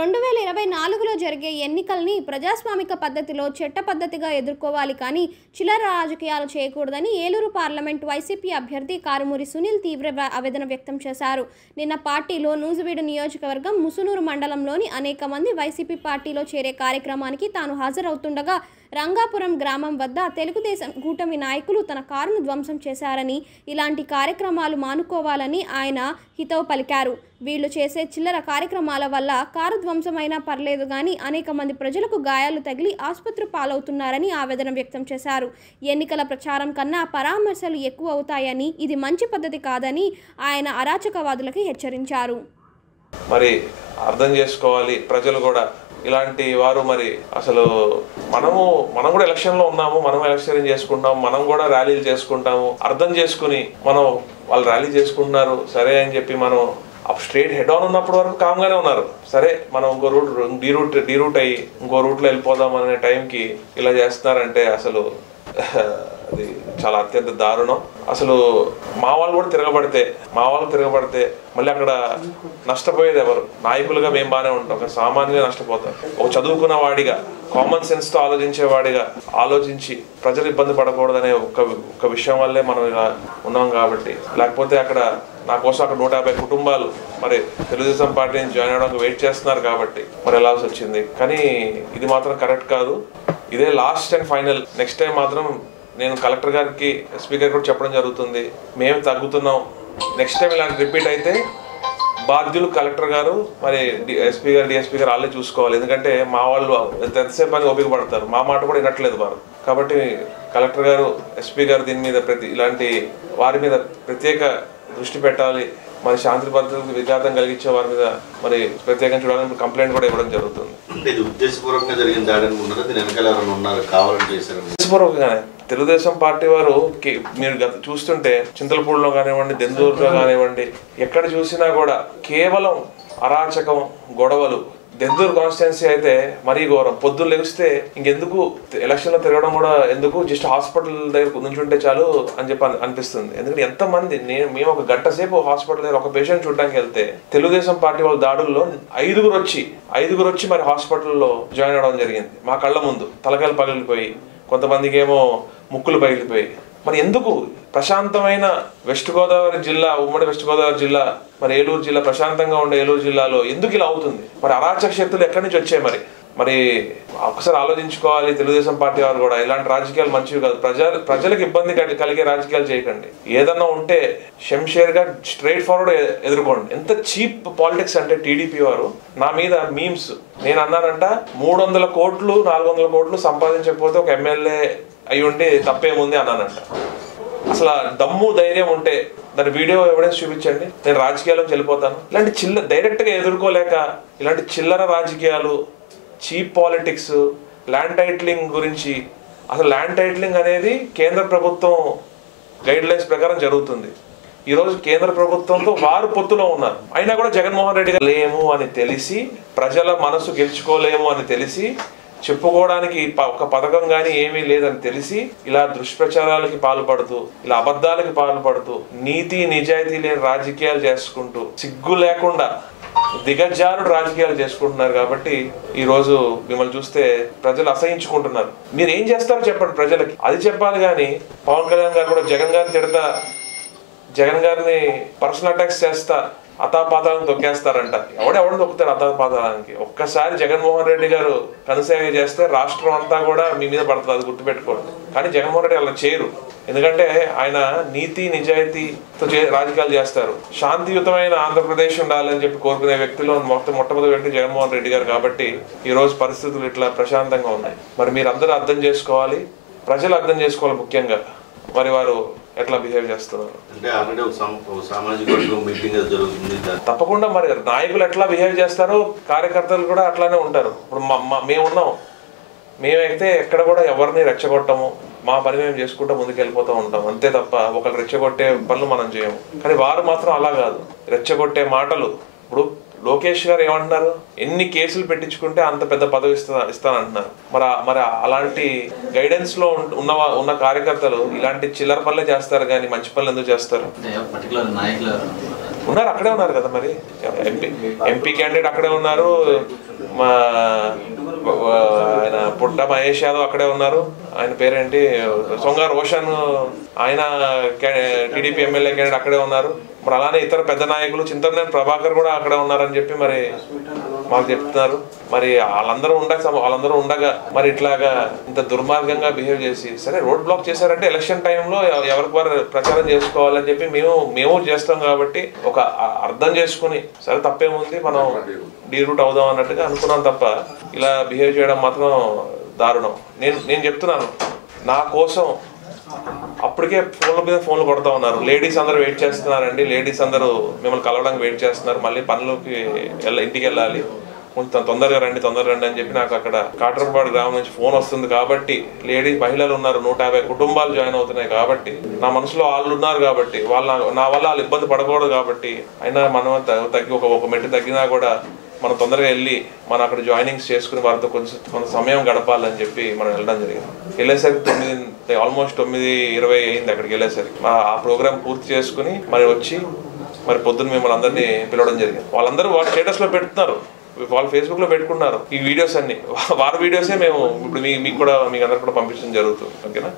2024లో జరిగే ఎన్నికల్ని ప్రజాస్వామిక పద్ధతిలో చట్ట పద్ధతిగా ఎదుర్కోవాలి కానీ చిల్లర రాజకీయాలు చేయకూడదని ఏలూరు పార్లమెంట్ వైసీపీ అభ్యర్థి కారుమూరి సునీల్ తీవ్ర ఆవేదన వ్యక్తం చేశారు. నిన్న పార్టీలో నూజివీడు నియోజకవర్గం ముసునూరు మండలంలోని అనేక మంది వైసీపీ పార్టీలో చేరే కార్యక్రమానికి తాను హాజరవుతుండగా రంగాపురం గ్రామం వద్ద తెలుగుదేశం కూటమి నాయకులు తన కారును ధ్వంసం చేశారని, ఇలాంటి కార్యక్రమాలు మానుకోవాలని ఆయన హితవు పలికారు. వీళ్లు చేసే చిల్లర కార్యక్రమాల వల్ల కారు ధ్వంసమైనా పర్లేదు కానీ అనేక మంది ప్రజలకు గాయాలు తగిలి ఆసుపత్రి పాలవుతున్నారని ఆవేదన వ్యక్తం చేశారు. ఎన్నికల ప్రచారం కన్నా పరామర్శలు ఎక్కువ అవుతాయని, ఇది మంచి పద్ధతి కాదని ఆయన అరాచకవాదులకు హెచ్చరించారు. మరి అర్థం చేసుకోవాలి ప్రజలు కూడా. ఇలాంటి వారు మరి అసలు మనం కూడా ఎలక్షన్లో ఉన్నాము, మనం ఎలక్షన్ చేసుకుంటాము, మనం కూడా ర్యాలీలు చేసుకుంటాము. అర్థం చేసుకుని మనం వాళ్ళు ర్యాలీ చేసుకుంటున్నారు సరే అని చెప్పి మనం స్ట్రేట్ హెడ్ ఆన్ ఉన్నప్పటి వరకు కామ్గానే ఉన్నారు. సరే మనం ఇంకో రూట్ అయ్యి ఇంకో రూట్లో వెళ్ళిపోదాం అనే టైంకి ఇలా చేస్తున్నారంటే అసలు అది చాలా అత్యంత దారుణం. అసలు మా వాళ్ళు కూడా తిరగబడితే మళ్ళీ అక్కడ నష్టపోయేది ఎవరు? నాయకులుగా మేము బాగానే ఉంటాం, ఒక సామాన్యంగా నష్టపోతాం. ఒక చదువుకున్న వాడిగా, కామన్ సెన్స్తో ఆలోచించేవాడిగా ఆలోచించి ప్రజలు ఇబ్బంది పడకూడదనే ఒక విషయం వల్లే మనం ఇలా ఉన్నాం. కాబట్టి లేకపోతే అక్కడ నా కోసం అక్కడ 150 కుటుంబాలు మరి తెలుగుదేశం పార్టీని జాయిన్ అవడానికి వెయిట్ చేస్తున్నారు కాబట్టి మరి వెళ్ళాల్సి వచ్చింది. కానీ ఇది మాత్రం కరెక్ట్ కాదు. ఇదే last and final. Next time మాత్రం నేను కలెక్టర్ గారికి, ఎస్పీ గారికి కూడా చెప్పడం జరుగుతుంది. మేము తగ్గుతున్నాం, నెక్స్ట్ టైం ఇలాంటి రిపీట్ అయితే బాధ్యులు కలెక్టర్ గారు, మరి ఎస్పీ గారు, డిఎస్పీ గారు వాళ్ళే చూసుకోవాలి. ఎందుకంటే మా వాళ్ళు ఎంతసేపు అని ఓపిక పడతారు, మా మాట కూడా వినట్లేదు వారు. కాబట్టి కలెక్టర్ గారు, ఎస్పీ గారు దీని మీద ఇలాంటి వారి మీద ప్రత్యేక దృష్టి పెట్టాలి. మరి శాంతి భద్రతలకు విఘాతం కలిగించే వారి మీద మరి ప్రత్యేకంగా చూడాలని కంప్లైంట్ కూడా ఇవ్వడం జరుగుతుంది. ఉద్దేశపూర్వకంగా జరిగిన దాడిని ఉన్నది, దీని వెనకాల ఎవరైనా ఉన్నారు కావాలని చేశారు. ఉద్దేశపూర్వకంగానే తెలుగుదేశం పార్టీ వారు మీరు చూస్తుంటే చింతలపూడిలో కానివ్వండి, దెందూరులో కానివ్వండి, ఎక్కడ చూసినా కూడా కేవలం అరాచకం, గొడవలు. దెందూరు కాన్స్టిట్యున్సీ అయితే మరీ ఘోరం. పొద్దున్న లెగిస్తే ఇంకెందుకు ఎలక్షన్లో తిరగడం కూడా ఎందుకు, జస్ట్ హాస్పిటల్ దగ్గర నుంచి ఉంటే చాలు అని చెప్పి అనిపిస్తుంది. ఎందుకంటే ఎంతమంది మేము ఒక గంట సేపు హాస్పిటల్ దగ్గర ఒక పేషెంట్ చూడడానికి వెళ్తే తెలుగుదేశం పార్టీ వాళ్ళ దాడుల్లో ఐదుగురు వచ్చి మరి హాస్పిటల్లో జాయిన్ అవ్వడం జరిగింది. మా కళ్ళ ముందు తలకాయలు పగిలిపోయి, కొంతమందికి ఏమో ముక్కులు పగిలిపోయి. మరి ఎందుకు ప్రశాంతమైన వెస్ట్ గోదావరి జిల్లా, ఉమ్మడి వెస్ట్ గోదావరి జిల్లా, మరి ఏలూరు జిల్లా, ప్రశాంతంగా ఉండే ఏలూరు జిల్లాలో ఎందుకు ఇలా అవుతుంది? మరి అరాచక శక్తులు ఎక్కడి నుంచి వచ్చాయి? మరి ఒకసారి ఆలోచించుకోవాలి తెలుగుదేశం పార్టీ వారు కూడా. ఇలాంటి రాజకీయాలు మంచివి కాదు. ప్రజలకు ఇబ్బంది కలిగే రాజకీయాలు చేయకండి. ఏదన్నా ఉంటే షంషేర్గా స్ట్రైట్ ఫార్వర్డ్ ఎదుర్కోండి. ఎంత చీప్ పాలిటిక్స్ అంటే టీడీపీ వారు నా మీద మీమ్స్, నేను అన్నానంట 300 కోట్లు 400 కోట్లు సంపాదించకపోతే ఒక ఎమ్మెల్యే అయి ఉండి తప్పేముంది అన్నానంట. అసలు దమ్ము ధైర్యం ఉంటే దాని వీడియో ఎవిడెన్స్ చూపించండి, నేను రాజకీయాల్లోకి వెళ్ళిపోతాను. ఇలాంటి డైరెక్ట్గా ఎదుర్కోలేక ఇలాంటి చిల్లర రాజకీయాలు, చీప్ పాలిటిక్స్, ల్యాండ్ టైటిలింగ్ గురించి. అసలు ల్యాండ్ టైటిలింగ్ అనేది కేంద్ర ప్రభుత్వం గైడ్ లైన్స్ ప్రకారం జరుగుతుంది. ఈరోజు కేంద్ర ప్రభుత్వంతో వారు పొత్తులో ఉన్నారు. అయినా కూడా జగన్మోహన్ రెడ్డి గారు లేము అని తెలిసి, ప్రజల మనసు గెలుచుకోలేము అని తెలిసి, చెప్పుకోవడానికి ఒక పథకం కానీ ఏమీ లేదని తెలిసి ఇలా దుష్ప్రచారాలకి పాల్పడుతూ, ఇలా అబద్ధాలకి పాల్పడుతూ, నీతి నిజాయితీ లేని రాజకీయాలు చేసుకుంటూ, సిగ్గు లేకుండా దిగజారుడు రాజకీయాలు చేసుకుంటున్నారు. కాబట్టి ఈ రోజు మిమ్మల్ని చూస్తే ప్రజలు అసహించుకుంటున్నారు. మీరు ఏం చేస్తారో చెప్పండి ప్రజలకి, అది చెప్పాలి. కానీ పవన్ కళ్యాణ్ గారు కూడా జగన్ గారిని తిడతా, జగన్ గారిని పర్సనల్ అటాక్స్ చేస్తా, అతాపాతాలను తొక్కేస్తారంట. ఎవడెవడు తొక్కుతారు అతాపాతాలానికి? ఒక్కసారి జగన్మోహన్ రెడ్డి గారు కనుసేవ చేస్తే రాష్ట్రం అంతా కూడా మీ మీద పడుతుంది, అది గుర్తుపెట్టుకోండి. కానీ జగన్మోహన్ రెడ్డి అలా చేయరు. ఎందుకంటే ఆయన నీతి నిజాయితీతో రాజకీయాలు చేస్తారు. శాంతియుతమైన ఆంధ్రప్రదేశ్ ఉండాలని చెప్పి కోరుకునే వ్యక్తులు మొట్టమొదటి వ్యక్తి జగన్మోహన్ రెడ్డి గారు. కాబట్టి ఈ రోజు పరిస్థితులు ఇట్లా ప్రశాంతంగా ఉన్నాయి. మరి మీరు అందరూ అర్థం చేసుకోవాలి, ప్రజలు అర్థం చేసుకోవాలి. ముఖ్యంగా మరి వారు ఎట్లా బిహేవ్ చేస్తున్నారు తప్పకుండా. మరి నాయకులు ఎట్లా బిహేవ్ చేస్తారో కార్యకర్తలు కూడా అట్లానే ఉంటారు. ఇప్పుడు మేమైతే ఎక్కడ కూడా ఎవరిని రెచ్చగొట్టము, మా పని మేము చేసుకుంటూ ముందుకెళ్ళిపోతూ ఉంటాం అంతే తప్ప ఒకరు రెచ్చగొట్టే పనులు మనం చేయము. కానీ వారు మాత్రం అలా కాదు, రెచ్చగొట్టే మాటలు. ఇప్పుడు లోకేష్ గారు ఏమంటున్నారు, ఎన్ని కేసులు పెట్టించుకుంటే అంత పెద్ద పదవి ఇస్తానంటున్నారు. మరి అలాంటి గైడెన్స్ లో ఉన్న కార్యకర్తలు ఇలాంటి చిల్లర పనులే చేస్తారు కానీ మంచి పనులు ఎందుకు చేస్తారు? ఉన్నారు, అక్కడే ఉన్నారు కదా. మరి ఎంపీ క్యాండిడేట్ అక్కడే ఉన్నారు, మా ఆయన పుట్ట మహేష్ యాదవ్ అక్కడే ఉన్నారు. ఆయన పేరేంటి సొంగ రోషన్, ఆయన టీడీపీ ఎమ్మెల్యే క్యాండిడేట్ అక్కడే ఉన్నారు. మరి అలానే ఇతర పెద్ద నాయకులు చింతమనేని ప్రభాకర్ కూడా అక్కడే ఉన్నారని చెప్పి మరి మాకు చెప్తున్నారు. మరి వాళ్ళందరూ ఉండగా మరి ఇట్లాగా ఇంత దుర్మార్గంగా బిహేవ్ చేసి, సరే రోడ్ బ్లాక్ చేశారంటే ఎలక్షన్ టైంలో ఎవరికి వారు ప్రచారం చేసుకోవాలని చెప్పి మేము చేస్తాం కాబట్టి ఒక అర్థం చేసుకుని సరే తప్పేముంది మనం డీరూట్ అవుదాం అన్నట్టుగా అనుకున్నాం తప్ప ఇలా బిహేవ్ చేయడం మాత్రం దారుణం. నేను చెప్తున్నాను, నా కోసం అప్పటికే ఫోన్ల మీద ఫోన్లు కొడతా ఉన్నారు. లేడీస్ అందరూ వెయిట్ చేస్తున్నారండి, లేడీస్ అందరూ మిమ్మల్ని కలవడానికి వెయిట్ చేస్తున్నారు, మళ్ళీ పనులకి ఇంటికి వెళ్ళాలి, కొంచెం తొందరగా రండి అని చెప్పి నాకు అక్కడ కాటరపాడు గ్రామం నుంచి ఫోన్ వస్తుంది. కాబట్టి మహిళలు ఉన్నారు, 150 కుటుంబాలు జాయిన్ అవుతున్నాయి. కాబట్టి నా మనసులో వాళ్ళు ఉన్నారు కాబట్టి నా వల్ల వాళ్ళు ఇబ్బంది పడకూడదు. కాబట్టి అయినా మనం తగ్గి ఒక మెట్టు తగ్గినా కూడా మనం తొందరగా వెళ్ళి మనం అక్కడ జాయినింగ్స్ చేసుకుని వారితో కొంత సమయం గడపాలని చెప్పి మనం వెళ్ళడం జరిగింది. వెళ్ళేసరికి ఆల్మోస్ట్ 9:20 అయింది. అక్కడికి వెళ్ళేసరికి ఆ ప్రోగ్రామ్ పూర్తి చేసుకుని మరి వచ్చి మరి పొద్దున్న మిమ్మల్ని అందరినీ పిలవడం జరిగింది. వాళ్ళందరూ వాళ్ళ స్టేటస్ లో పెడుతున్నారు, వాళ్ళు ఫేస్బుక్ లో పెట్టుకున్నారు ఈ వీడియోస్ అన్ని. వారి వీడియోసే మేము ఇప్పుడు మీకు అందరికి కూడా పంపించడం జరుగుతుంది. ఓకేనా?